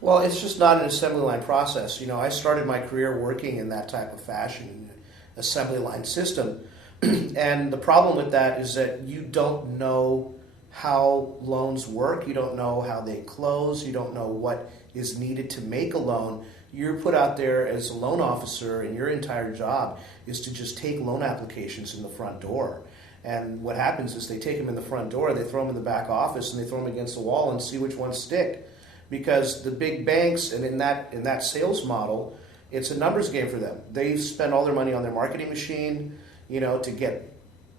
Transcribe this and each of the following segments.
Well, it's just not an assembly line process. I started my career working in that type of fashion, assembly line system. And the problem with that is that you don't know how loans work. You don't know how they close. You don't know what is needed to make a loan. You're put out there as a loan officer, and your entire job is to just take loan applications in the front door. And what happens is they take them in the front door, they throw them in the back office, and they throw them against the wall and see which ones stick. Because the big banks, and in that sales model, it's a numbers game for them. They spend all their money on their marketing machine, to get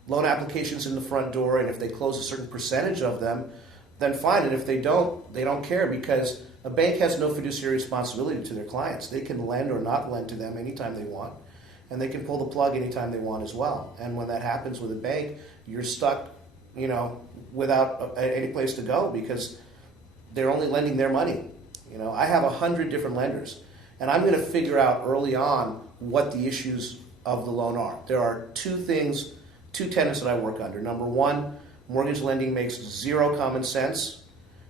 loan applications in the front door, and if they close a certain percentage of them, then fine. And if they don't care, because a bank has no fiduciary responsibility to their clients. They can lend or not lend to them anytime they want, and they can pull the plug anytime they want as well. And when that happens with a bank, you're stuck, without any place to go, because they're only lending their money. I have 100 different lenders, and I'm going to figure out early on what the issues of the loan are. There are two tenets that I work under. Number one, mortgage lending makes zero common sense.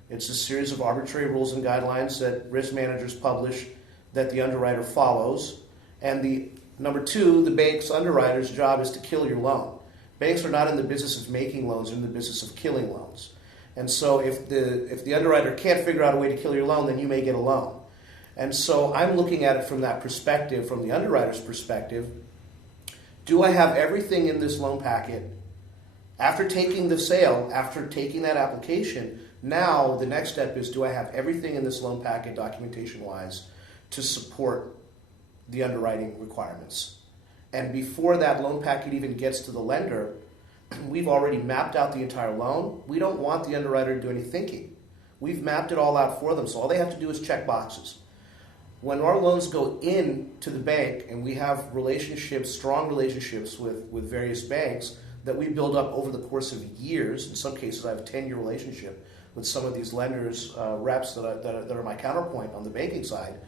It's a series of arbitrary rules and guidelines that risk managers publish that the underwriter follows. And number two, the bank's underwriter's job is to kill your loan. Banks are not in the business of making loans, they're in the business of killing loans. And so if the underwriter can't figure out a way to kill your loan, then you may get a loan. And so I'm looking at it from that perspective, from the underwriter's perspective. Do I have everything in this loan packet? After taking the sale, after taking that application, now the next step is, do I have everything in this loan packet documentation-wise to support the underwriting requirements? And before that loan packet even gets to the lender, we've already mapped out the entire loan. We don't want the underwriter to do any thinking. We've mapped it all out for them, so all they have to do is check boxes. When our loans go in to the bank, and we have strong relationships with various banks that we build up over the course of years. In some cases, I have a 10-year relationship with some of these lenders, reps that are my counterpoint on the banking side.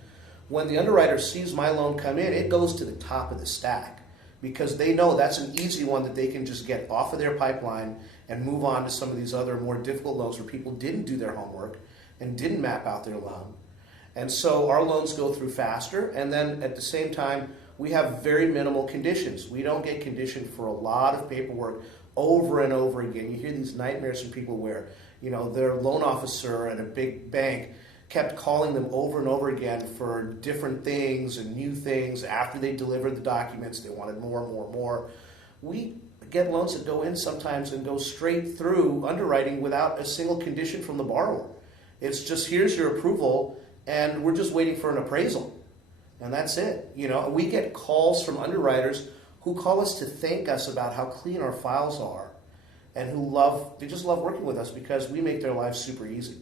When the underwriter sees my loan come in, it goes to the top of the stack, because they know that's an easy one that they can just get off of their pipeline and move on to some of these other more difficult loans where people didn't do their homework and didn't map out their loan. And so our loans go through faster, and then at the same time, we have very minimal conditions. We don't get conditioned for a lot of paperwork over and over again. You hear these nightmares from people where, their loan officer at a big bank kept calling them over and over again for different things and new things. After they delivered the documents, they wanted more and more and more. We get loans that go in sometimes and go straight through underwriting without a single condition from the borrower. It's just, here's your approval, and we're just waiting for an appraisal. And that's it. We get calls from underwriters who call us to thank us about how clean our files are, and they just love working with us because we make their lives super easy.